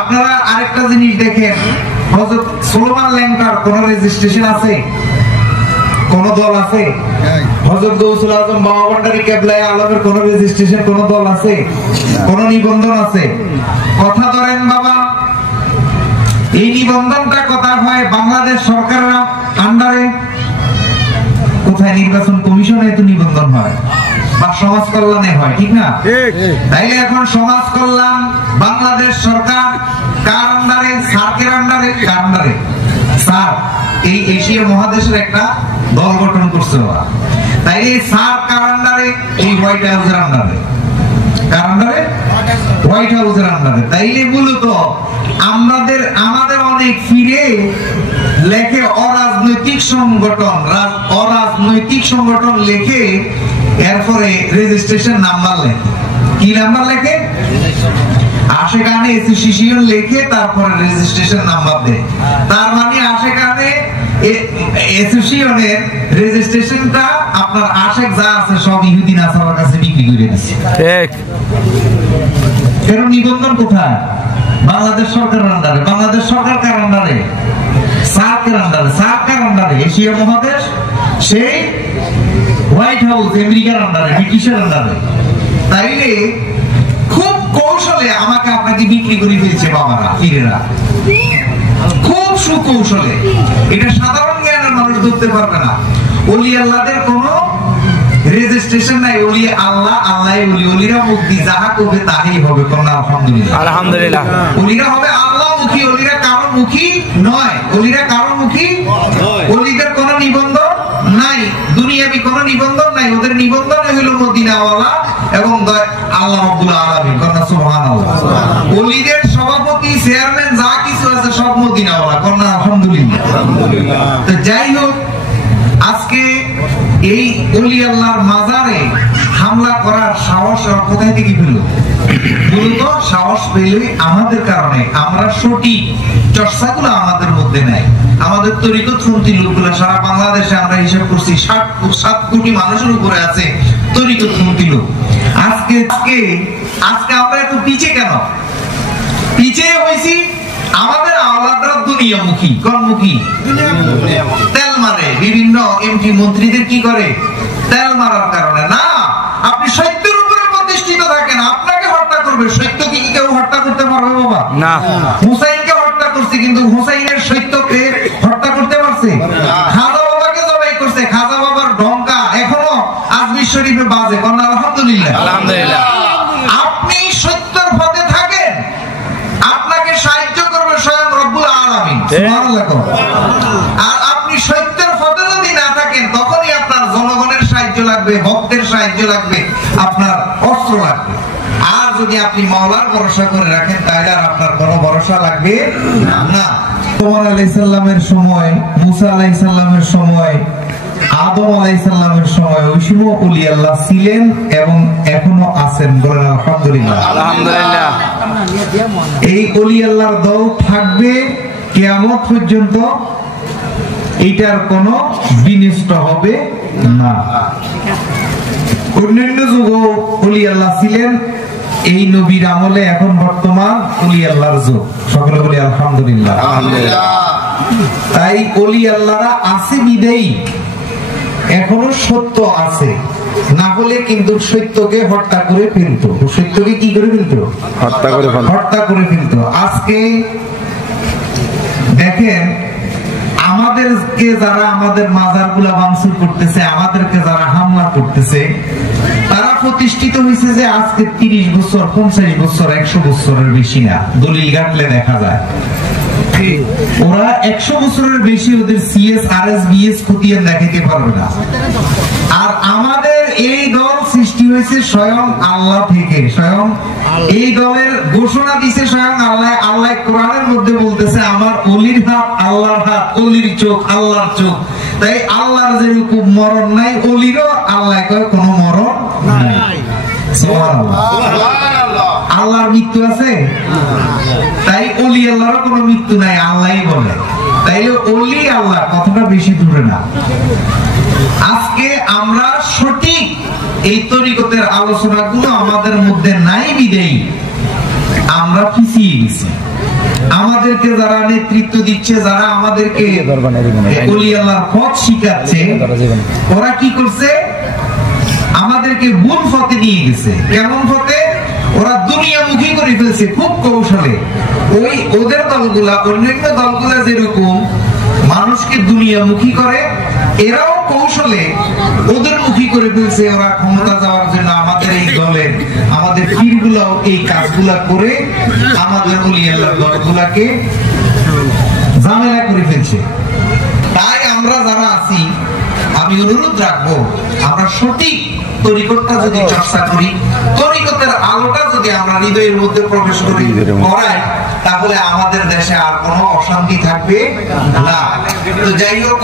আপনারা আরেকটা জিনিস দেখেন, হযরত সুলাইমান ল্যাংকার কোন রেজিস্ট্রেশন আছে? কোন দল আছে? হযরত গৌসুল আজম বাবা ভান্ডারী কেবলা আলমের কোন রেজিস্ট্রেশন, কোন দল আছে? কোন নিবন্ধন আছে? কথা ধরেন বাবা, এই নিবন্ধনটা কথা হয় বাংলাদেশ সরকারের আন্ডারে। কোথায়? নির্বাচন কমিশনে তো নিবন্ধন হয় বা সমাজ কল্যাণে হয়, ঠিক না? তাইলে এখন সমাজ কল্যাণ বাংলাদেশ সরকার কার আন্ডারে? সার্কের আন্ডারে। কার আন্ডারে? স্যার এই এশিয়া মহাদেশের একটা দল গঠন করছে ওরা। তাইলে স্যার কার আন্ডারে? এই হোয়াইট হাউসের আন্ডারে। কার আন্ডারে? হোয়াইট হাউসের আন্ডারে। তাইলে মূলত আমাদের অনেক ফিরে লেখে অরাজনৈতিক সংগঠন লেখে, এরপরে রেজিস্ট্রেশন নাম্বার লেখে। কি নাম্বার লেখে? আশেকানে অ্যাসোসিয়েশন লেখে, তারপরে রেজিস্ট্রেশন নাম্বার দেয়। তার মানে আশেকানে অ্যাসোসিয়েশনের রেজিস্ট্রেশনটা আপনার আশেক যা আছে সব ইহুদি নাসারার কাছে বিক্রি করে দিচ্ছে। ঠিক। এর নিবন্ধন কোথায়? বাংলাদেশ সরকারের আন্ডারে। বাংলাদেশ সরকার কার আন্ডারে? সার্কের আন্ডারে। সার্কের আন্ডারে এশিয়া মহাদেশ, সেই হোয়াইট হাউস আমেরিকার আন্ডারে, ব্রিটিশের আন্ডারে। তাইলে খুব কৌশলে আমাকে আপনাকে বিক্রি করে ফেলছে বাবারা, ফিরেরা, খুব সুকৌশলে। এটা সাধারণ জ্ঞানের মানুষ ধরতে পারবে না। ওলি আল্লাহদের কোন রেজিস্ট্রেশন নাই। ওলি আল্লাহ, আল্লাহ ওলি। ওলিরা মুক্তি, যাহা করবে তাই হবে। কোন আলহামদুলিল্লাহ, আলহামদুলিল্লাহ। ওলিরা হবে আল্লাহ মুখী, ওলিরা কারো মুখী নয়। ওলিরা কারো মুখী, ওলিদের কোন নিবন্ধন নাই, দুনিয়াবি কোন নিবন্ধন নাই। ওদের নিবন্ধন হইল মদিনাওয়ালা এবং আল্লাহ রাব্বুল আলামিন। কোন সুবহানাল্লাহ। ওলিদের সভাপতি, চেয়ারম্যান যা কিছু আছে সব মদিনাওয়ালা। কোন আলহামদুলিল্লাহ, আলহামদুলিল্লাহ। তো যাই হোক, আজকে এই ওলি আল্লাহর মাজারে হামলা করার সাহস কোথায় থেকে পেল? মূলত সাহস পেল আমাদের কারণে। আমরা সঠিক চর্চাগুলো আমাদের মধ্যে নাই। আমাদের তরিকতপন্থী লোকগুলো সারা বাংলাদেশে আমরা হিসাব করছি 7 কোটি মানুষের উপরে আছে তরিকতপন্থী লোক। আজকে আমরা এত পিছে কেন? পিছে হয়েছি আমাদের আওলাদরা দুনিয়ামুখী। কোনমুখী? তেল মারে। বিভিন্ন এমপি মন্ত্রীদের কি করে? তেল মারার কারণে না। আপনি সত্যের উপরে প্রতিষ্ঠিত থাকেন, আপনাকে হত্যা করবে। সত্যকে কি কেউ হত্যা করতে পারবে বাবা? না। হুসাইনকে হত্যা করছে, কিন্তু হুসাইনের সত্যকে হত্যা করতে পারছে? খাজা বাবাকে জবাই করছে, খাজা বাবার ডঙ্কা এখনো আজমির শরীফে বাজে। কোন আলহামদুলিল্লাহ, আলহামদুলিল্লাহ। আপনি সত্যের পথে থাকেন, আপনাকে সাহায্য করবে স্বয়ং রব্বুল আলামিন। সুবহানাল্লাহ। আর আপনি সত্যের পথে যদি না থাকেন, তখনই আপনার জনগণের সাহায্য লাগবে, ভক্তের সাহায্য লাগবে, আপনার অস্ত্র লাগবে। আর যদি আপনি মাওলার ভরসা করে রাখেন, তাহলে আর আপনার কোনো ভরসা লাগবে না। ওমর আলাইহিস সালামের সময়, মুসা আলাইহিস সালামের সময়, আদম আলাইহিস সালামের সময় ওই সময় ওলি আল্লাহ ছিলেন এবং এখনো আছেন। বলেন আলহামদুলিল্লাহ, আলহামদুলিল্লাহ। এই ওলি আল্লাহর দল থাকবে কিয়ামত পর্যন্ত। এটার কোনো বিনষ্ট হবে না। অন্যান্য যুগে ওলি আল্লাহ ছিলেন, এই নবীর আমলে এখন বর্তমান ওলি আল্লাহর যুগ। সকলে বলি আলহামদুলিল্লাহ, আলহামদুলিল্লাহ। তাই ওলি আল্লাহরা আছে বিদেই এখনো সত্য আছে, না হলে কিন্তু সত্যকে হত্যা করে ফেলতো। সত্যকে কি করে ফেলতো? হত্যা করে ফেলতো। আজকে দেখেন, আমাদেরকে যারা আমাদের মাজারগুলা ভাঙচুর করতেছে, আমাদেরকে যারা হামলা করতেছে, তারা প্রতিষ্ঠিত হয়েছে যে আজকে 30 বছর, 50 বছর, 100 বছরের বেশি না। দলিল ঘাটলে দেখা যায় ওরা 100 বছরের বেশি ওদের সিএস, আরএস, বিএস খতিয়ান দেখাতে পারবে না। আর আমাদের এই দল সৃষ্টি হয়েছে স্বয়ং আল্লাহ থেকে। স্বয়ং এই দলের ঘোষণা দিছে স্বয়ং আল্লাহ। আল্লাহ কোরআনের মধ্যে বলতেছে, আমার ওলির হাত আল্লাহর হাত, ওলির চোখ আল্লাহর চোখ। তাই আল্লাহর যেরকম মরণ নাই, ওলিরও আল্লাহ কয় কোনো মরণ নাই। আল্লাহর মৃত্যু আছে? তাই ওলি আল্লাহর কোনো মৃত্যু নাই, আল্লাহই বলে। তাইলে ওলি আল্লাহ কথাটা বেশি দূরে না। আজকে আমরা সঠিক এই তরিকতের আলোচনাগুলো আমাদের মধ্যে নাই বিদেই আমরা পিছিয়ে গেছি। আমাদেরকে যারা নেতৃত্ব দিচ্ছে, যারা আমাদেরকে ওলি আল্লাহর পথ শিখাচ্ছে, ওরা কি করছে? আমাদেরকে ভুল পথে নিয়ে গেছে। কেমন পথে? ওরা দুনিয়ামুখী করে ফেলছে খুব কৌশলে। ওদের দলগুলা, অন্যান্য দলগুলা যেরকম মানুষকে দুনিয়ামুখী করে, এরাও কৌশলে ওদের মুখী করে ফেলছে। ওরা ক্ষমতা যাওয়ার জন্য আমাদের এই দলের, আমাদের পীরগুলাও এই কাজগুলা করে আমাদের ওলি আল্লাহর দলগুলাকে ঝামেলা করে ফেলছে। তাই আমরা যারা আছি, আমি অনুরোধ রাখবো, আমরা সঠিক তরিকতটা যদি চর্চা করি, তরিকতের আলোটা যদি আমরা হৃদয়ের মধ্যে প্রবেশ করি করাই, তাহলে আমাদের দেশে আর কোনো অশান্তি থাকবে না। তো যাই হোক,